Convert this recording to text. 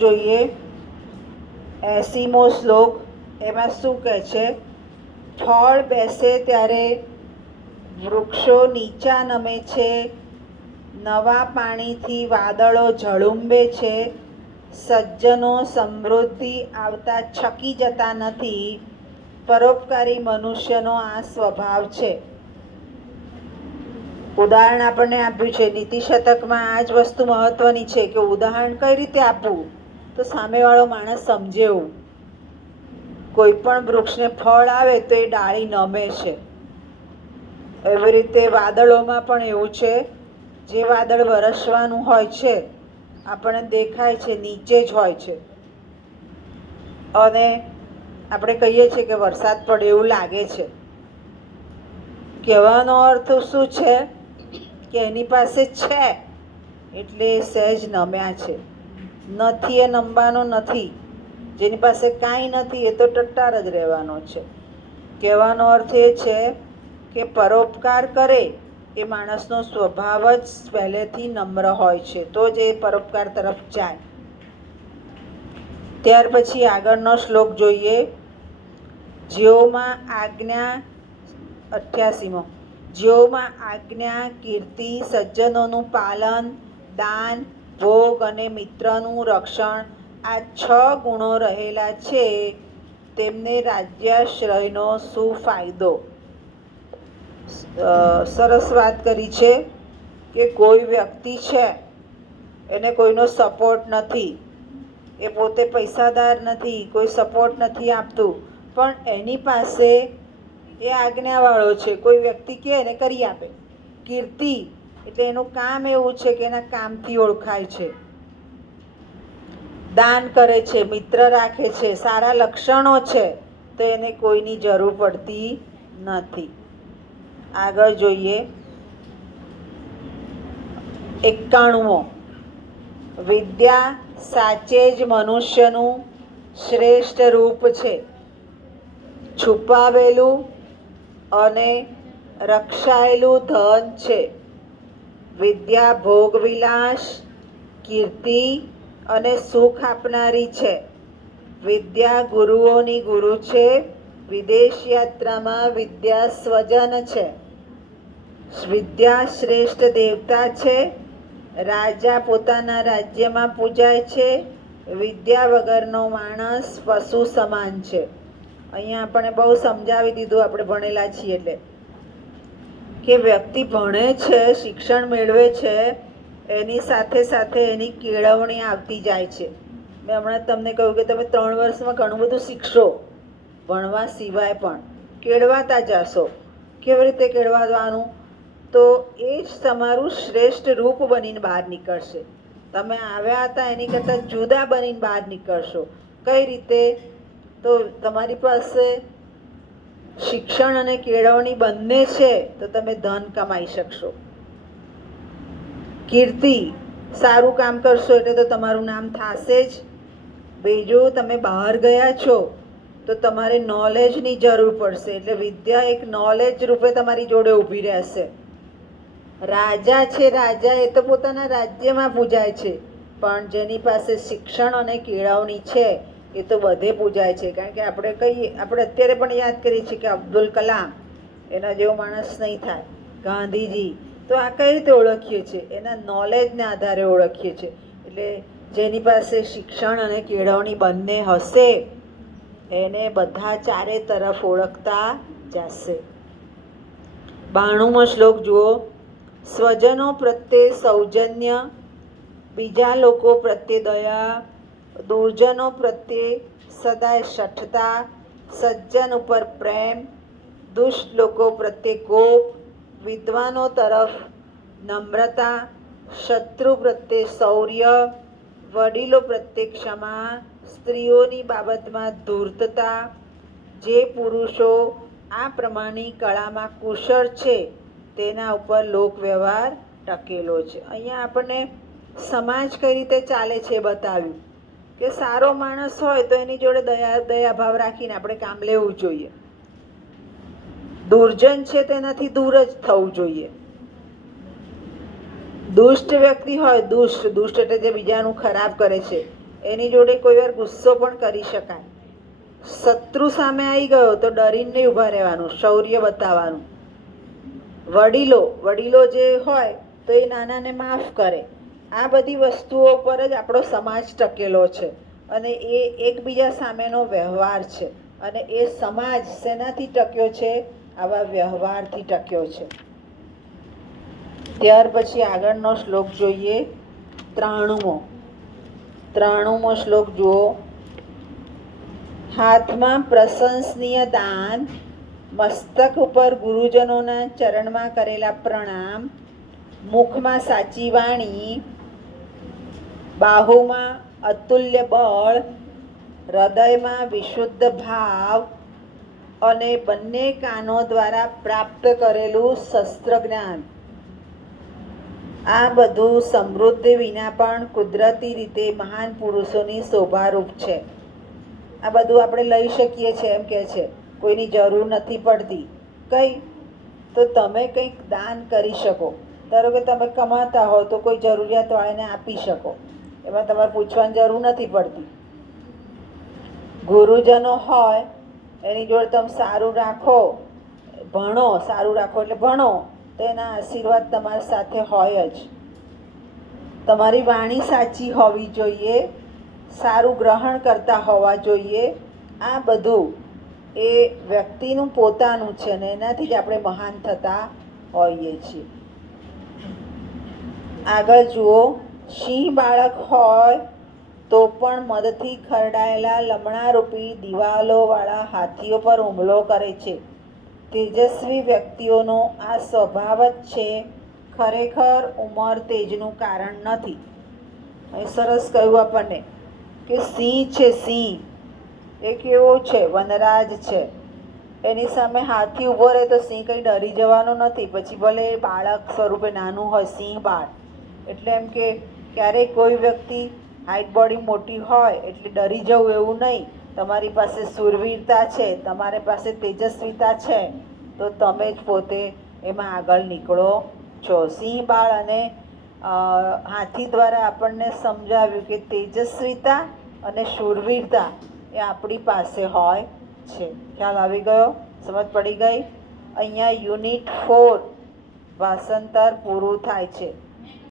જોઈએ 80મો શ્લોક. એમાં શું કહે છે? ફળ બેસે ત્યારે વૃક્ષો નીચા નમે છે, નવા પાણીથી વાદળો ઝળુંબે છે, સજ્જનો સમૃદ્ધિ આવતા છકી જતા નથી, પરોપકારી મનુષ્યનો આ સ્વભાવ છે. ઉદાહરણ આપણને આપ્યું છે. નીતિ શતકમાં આ જ વસ્તુ મહત્વની છે કે ઉદાહરણ કઈ રીતે આપવું તો સામેવાળો માણસ સમજે એવું. કોઈ પણ વૃક્ષને ફળ આવે તો એ ડાળી નમે છે. એવી રીતે વાદળોમાં પણ એવું છે. જે વાદળ વરસવાનું હોય છે આપણને દેખાય છે નીચે જ હોય છે, અને આપણે કહીએ છીએ કે વરસાદ પડે એવું લાગે છે. કહેવાનો અર્થ શું છે કે એની પાસે છે એટલે સહેજ નમ્યા છે. નથી એ નમવાનો નથી. જેની પાસે કાંઈ નથી એ તો ટટ્ટાર જ રહેવાનો છે. કહેવાનો અર્થ એ છે કે પરોપકાર કરે એ માણસનો સ્વભાવ જ પહેલેથી નમ્ર હોય છે, તો જ એ પરોપકાર તરફ જાય. ત્યાર પછી આગળનો શ્લોક જોઈએ. જેઓમાં આજ્ઞા 88મો. જેઓમાં આજ્ઞા, કીર્તિ, સજ્જનોનું પાલન, દાન, ભોગ અને મિત્રનું રક્ષણ આ 6 ગુણો રહેલા છે તેમને રાજ્યાશ્રયનો શું ફાયદો? સરસ વાત કરી છે કે કોઈ વ્યક્તિ છે એને કોઈનો સપોર્ટ નથી, એ પોતે પૈસાદાર નથી, કોઈ સપોર્ટ નથી આપતું, પણ એની પાસે એ આજ્ઞાવાળો છે, કોઈ વ્યક્તિ કહે એને કરી આપે. કીર્તિ એટલે એનું કામ એવું છે કે એના કામથી ઓળખાય છે. દાન કરે છે, મિત્ર રાખે છે, સારા લક્ષણો છે, તો એને કોઈની જરૂર પડતી નથી. આગળ જોઈએ 91મો. વિદ્યા સાચે જ મનુષ્યનું શ્રેષ્ઠ રૂપ છે, છુપાવેલું અને રક્ષાયેલું ધન છે. વિદ્યા ભોગવિલાસ, કીર્તિ અને સુખ આપનારી છે. વિદ્યા ગુરુઓની ગુરુ છે. વિદેશ યાત્રામાં વિદ્યા સ્વજન છે. વિદ્યા શ્રેષ્ઠ દેવતા છે. રાજા પોતાના રાજ્યમાં પૂજાય છે. વિદ્યા વગરનો માણસ પશુ સમાન છે. અહીંયા આપણે બહુ સમજાવી દીધું, આપણે ભણેલા છીએ એટલે, કે વ્યક્તિ ભણે છે, શિક્ષણ મેળવે છે, એની સાથે સાથે એની કેળવણી આવતી જાય છે. મેં હમણાં તમને કહ્યું કે તમે 3 વર્ષમાં ઘણું બધું શીખશો, ભણવા સિવાય પણ કેળવાતા જશો. કેવી રીતે કેળવવાનું? તો એ જ તમારું શ્રેષ્ઠ રૂપ બનીને બહાર નીકળશે. તમે આવ્યા હતા એની કરતાં જુદા બનીને બહાર નીકળશો. કઈ રીતે? તો તમારી પાસે શિક્ષણ અને કેળવણી બંને છે તો તમે ધન કમાઈ શકશો. કીર્તિ, સારું કામ કરશો એટલે તો તમારું નામ થશે જ. બીજું, તમે બહાર ગયા છો તો તમારે નોલેજની જરૂર પડશે, એટલે વિદ્યા એક નોલેજ રૂપે તમારી જોડે ઊભી રહેશે. રાજા છે, રાજા એ તો પોતાના રાજ્યમાં પૂજાય છે, પણ જેની પાસે શિક્ષણ અને કેળવણી છે એ તો બધે પૂજાય છે. કારણ કે આપણે કહીએ, આપણે અત્યારે પણ યાદ કરીએ છીએ કે અબ્દુલ કલામ, એના જેવો માણસ નહીં થાય. ગાંધીજી, તો આ કઈ રીતે ઓળખીએ છીએ? એના નોલેજને આધારે ઓળખીએ છીએ. એટલે જેની પાસે શિક્ષણ અને કેળવણી બંને હશે એને બધા ચારે તરફ ઓળખતા જશે. 92મો શ્લોક જુઓ. સ્વજનો પ્રત્યે સૌજન્ય, બીજા લોકો પ્રત્યે દયા, દુર્જનો પ્રત્યે સદાય શઠતા, સજ્જન ઉપર પ્રેમ, દુષ્ટ લોકો પ્રત્યે કોપ, વિદ્વાનો તરફ નમ્રતા, શત્રુ પ્રત્યે શૌર્ય, વડીલો પ્રત્યે ક્ષમા, સ્ત્રીઓની બાબતમાં ધૂર્તતા. જે પુરુષો આ પ્રમાણની કળામાં કુશળ છે તેના ઉપર લોક વ્યવહાર ટકેલો છે. અહીંયા આપણને સમાજ કઈ રીતે ચાલે છે બતાવ્યું કે સારો માણસ હોય તો એની જોડે દયાભાવ રાખીને આપણે કામ લેવું જોઈએ. દુર્જન છે તેનાથી દૂર જ થવું જોઈએ. દુષ્ટ વ્યક્તિ હોય, દુષ્ટ એટલે જે બીજાનું ખરાબ કરે છે, એની જોડે કોઈ વાર ગુસ્સો પણ કરી શકાય. શત્રુ સામે આવી ગયો તો ડરીને નહીં ઊભા રહેવાનું, શૌર્ય બતાવવાનું. વડીલો જે હોય તો એ નાનાને માફ કરે. આ બધી વસ્તુઓ પર જ આપણો સમાજ ટકેલો છે અને એ એકબીજા સામેનો વ્યવહાર છે. અને એ સમાજ શેનાથી ટક્યો છે? આવા વ્યવહારથી ટક્યો છે. ત્યાર પછી આગળનો શ્લોક જોઈએ, 93મો શ્લોક જુઓ. હાથમાં પ્રશંસનીય દાન, મસ્તક ઉપર ગુરુજનોના ચરણમાં કરેલા પ્રણામ, મુખમાં સાચી વાણી, બાહુમાં અતુલ્ય બળ, હૃદયમાં વિશુદ્ધ ભાવ અને બંને કાનો દ્વારા પ્રાપ્ત કરેલું શસ્ત્ર જ્ઞાન. આ બધું સમૃદ્ધિ વિના પણ કુદરતી રીતે મહાન પુરુષોની શોભારૂપ છે. આ બધું આપણે લઈ શકીએ છીએ એમ કહે છે, કોઈની જરૂર નથી પડતી. કંઈ તો તમે કંઈક દાન કરી શકો. ધારો કે તમે કમાતા હો તો કોઈ જરૂરિયાતવાળાને આપી શકો, એમાં તમારે પૂછવાની જરૂર નથી પડતી. ગુરુજનો હોય એની જોડે તમે સારું રાખો, ભણો, સારું રાખો એટલે ભણો તો એના આશીર્વાદ તમારી સાથે હોય જ. તમારી વાણી સાચી હોવી જોઈએ, સારું ગ્રહણ કરતા હોવા જોઈએ. આ બધું એ વ્યક્તિનું પોતાનું છે ને એનાથી જ આપણે મહાન થતા હોઈએ છીએ. આગળ જુઓ. સિંહ બાળક હોય તો પણ મદથી ખરડાયેલા લમણારૂપી દિવાલોવાળા હાથીઓ પર હુમલો કરે છે. તેજસ્વી વ્યક્તિઓનો આ સ્વભાવ જ છે, ખરેખર ઉંમર તેજનું કારણ નથી. અહીં સરસ કહ્યું આપણને કે સિંહ છે, સિંહ એ કેવો છે? વનરાજ છે. એની સામે હાથી ઊભો રહે તો સિંહ કંઈ ડરી જવાનો નથી. પછી ભલે બાળક સ્વરૂપે નાનું હોય, સિંહ બાળ, એટલે એમ કે ક્યારેય કોઈ વ્યક્તિ હાઈટ બોડી મોટી હોય એટલે ડરી જવું એવું નહીં. તમારી પાસે શૂરવીરતા છે, તમારી પાસે તેજસ્વીતા છે તો તમે જ પોતે એમાં આગળ નીકળો છો. સિંહ બાળ અને હાથી દ્વારા આપણને સમજાવ્યું કે તેજસ્વીતા અને શૂરવીરતા એ આપણી પાસે હોય છે. ખ્યાલ આવી ગયો? સમજ પડી ગઈ? અહીંયા યુનિટ 4 ભાષાંતર પૂરું થાય છે.